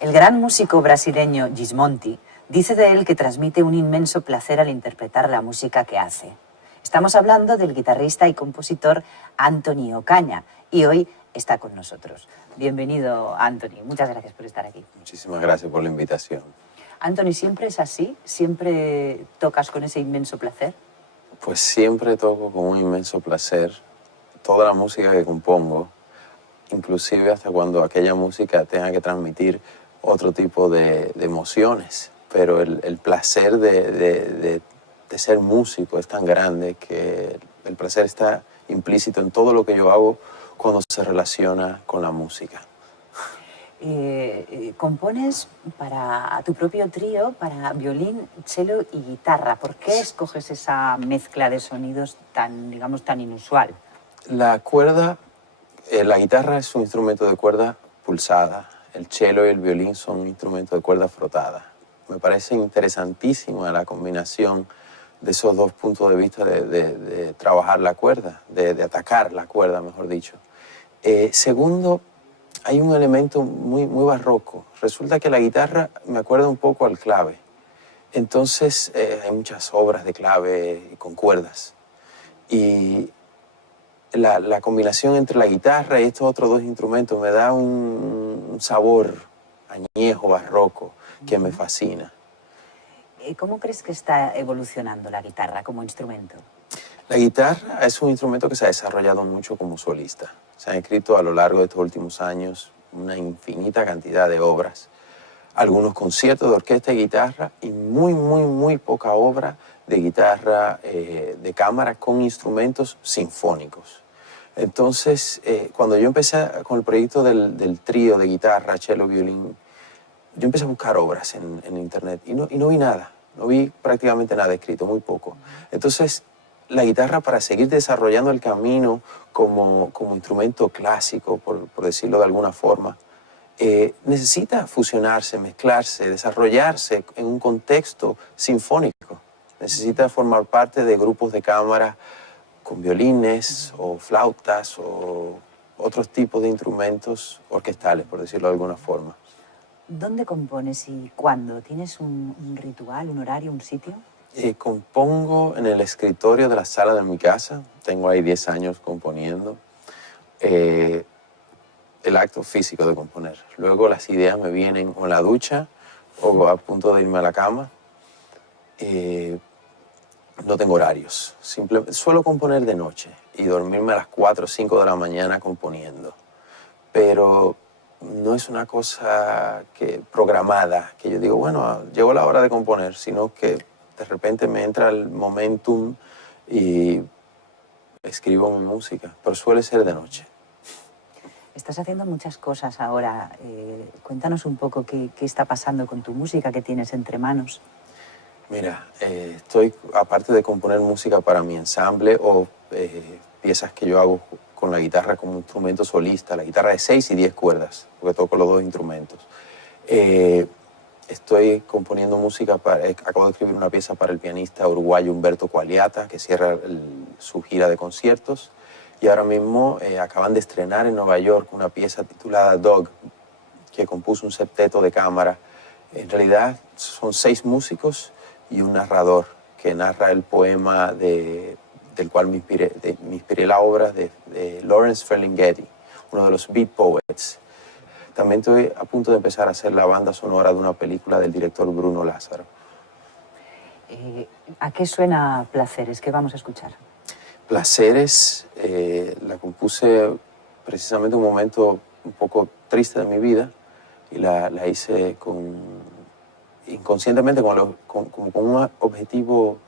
El gran músico brasileño Gismonti dice de él que transmite un inmenso placer al interpretar la música que hace. Estamos hablando del guitarrista y compositor Antoni Ocaña y hoy está con nosotros. Bienvenido, Antoni. Muchas gracias por estar aquí. Muchísimas gracias por la invitación. Antoni, ¿siempre es así? ¿Siempre tocas con ese inmenso placer? Pues siempre toco con un inmenso placer toda la música que compongo, inclusive hasta cuando aquella música tenga que transmitir otro tipo de emociones. Pero el placer de ser músico es tan grande que el placer está implícito en todo lo que yo hago cuando se relaciona con la música. Compones para tu propio trío, para violín, cello y guitarra. ¿Por qué escoges esa mezcla de sonidos tan, digamos, tan inusual? La guitarra es un instrumento de cuerda pulsada. El cello y el violín son un instrumento de cuerda frotada. Me parece interesantísima la combinación de esos dos puntos de vista de trabajar la cuerda, de atacar la cuerda, mejor dicho. Segundo, hay un elemento muy barroco. Resulta que la guitarra me acuerda un poco al clave. Entonces hay muchas obras de clave con cuerdas. Y la combinación entre la guitarra y estos otros dos instrumentos me da un sabor añejo, barroco, que me fascina. ¿Cómo crees que está evolucionando la guitarra como instrumento? La guitarra es un instrumento que se ha desarrollado mucho como solista. Se han escrito a lo largo de estos últimos años una infinita cantidad de obras, algunos conciertos de orquesta y guitarra y muy poca obra de guitarra de cámara con instrumentos sinfónicos. Entonces, cuando yo empecé con el proyecto del trío de guitarra, cello, violín, yo empecé a buscar obras en internet y no vi nada, no vi prácticamente nada escrito, muy poco. Entonces, la guitarra, para seguir desarrollando el camino como instrumento clásico, por decirlo de alguna forma, necesita fusionarse, mezclarse, desarrollarse en un contexto sinfónico. Necesita formar parte de grupos de cámara con violines o flautas o otros tipos de instrumentos orquestales, por decirlo de alguna forma. ¿Dónde compones y cuándo? ¿Tienes un ritual, un horario, un sitio? Compongo en el escritorio de la sala de mi casa. Tengo ahí 10 años componiendo. El acto físico de componer. Luego las ideas me vienen o en la ducha o a punto de irme a la cama. No tengo horarios. Suelo componer de noche y dormirme a las 4 o 5 de la mañana componiendo. Pero no es una cosa programada, que yo digo, bueno, llegó la hora de componer, sino que de repente me entra el momentum y escribo mi música, pero suele ser de noche. Estás haciendo muchas cosas ahora. Cuéntanos un poco qué está pasando con tu música que tienes entre manos. Mira, estoy, aparte de componer música para mi ensamble o piezas que yo hago con la guitarra como instrumento solista, la guitarra de 6 y 10 cuerdas, porque toco los dos instrumentos. Estoy componiendo música, acabo de escribir una pieza para el pianista uruguayo Humberto Qualiata, que cierra su gira de conciertos. Y ahora mismo acaban de estrenar en Nueva York una pieza titulada Dog, que compuso un septeto de cámara. En realidad son 6 músicos y un narrador que narra el poema del cual me inspiré la obra de Lawrence Ferlinghetti, uno de los Beat Poets. También estoy a punto de empezar a hacer la banda sonora de una película del director Bruno Lázaro. ¿A qué suena Placeres? ¿Qué vamos a escuchar? Placeres la compuse precisamente en un momento un poco triste de mi vida y la hice inconscientemente con un objetivo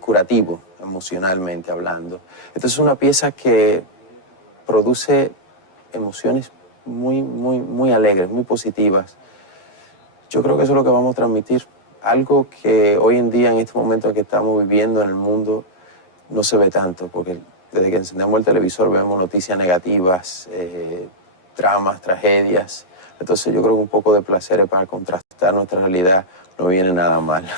curativo, emocionalmente hablando. Entonces es una pieza que produce emociones muy alegres, muy positivas. Yo creo que eso es lo que vamos a transmitir, algo que hoy en día, en este momento que estamos viviendo en el mundo, no se ve tanto, porque desde que encendemos el televisor vemos noticias negativas, dramas, tragedias. Entonces yo creo que un poco de placeres para contrastar nuestra realidad no viene nada mal.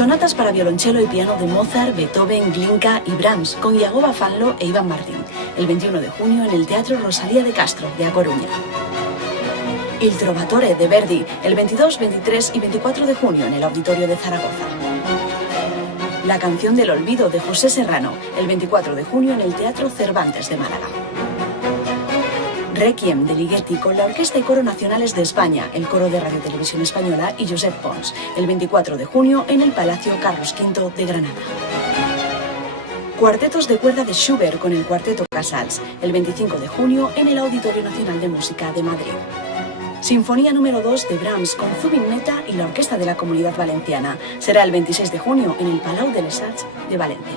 Sonatas para violonchelo y piano de Mozart, Beethoven, Glinka y Brahms, con Iago Fanlo e Iván Martín, el 21 de junio en el Teatro Rosalía de Castro, de A Coruña. Il Trovatore de Verdi, el 22, 23 y 24 de junio en el Auditorio de Zaragoza. La canción del olvido de José Serrano, el 24 de junio en el Teatro Cervantes de Málaga. Requiem de Ligeti con la Orquesta y Coro Nacionales de España, el Coro de Radio Televisión Española y Josep Pons, el 24 de junio en el Palacio Carlos V de Granada. Cuartetos de cuerda de Schubert con el Cuarteto Casals, el 25 de junio en el Auditorio Nacional de Música de Madrid. Sinfonía número 2 de Brahms con Zubin Mehta y la Orquesta de la Comunidad Valenciana. Será el 26 de junio en el Palau de les Arts de Valencia.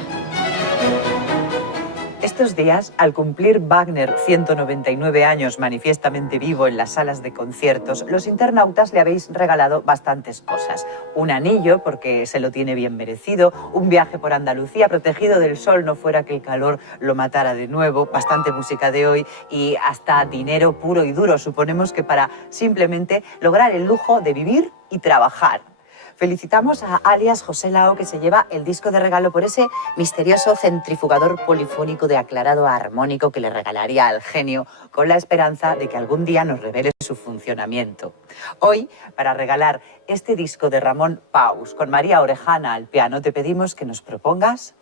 Estos días, al cumplir Wagner 199 años manifiestamente vivo en las salas de conciertos, los internautas le habéis regalado bastantes cosas. Un anillo, porque se lo tiene bien merecido, un viaje por Andalucía protegido del sol, no fuera que el calor lo matara de nuevo, bastante música de hoy y hasta dinero puro y duro, suponemos que para simplemente lograr el lujo de vivir y trabajar. Felicitamos a alias José Lao, que se lleva el disco de regalo por ese misterioso centrifugador polifónico de aclarado a armónico que le regalaría al genio, con la esperanza de que algún día nos revele su funcionamiento. Hoy, para regalar este disco de Ramón Paus con María Orejana al piano, te pedimos que nos propongas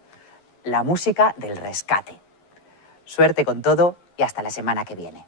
la música del rescate. Suerte con todo y hasta la semana que viene.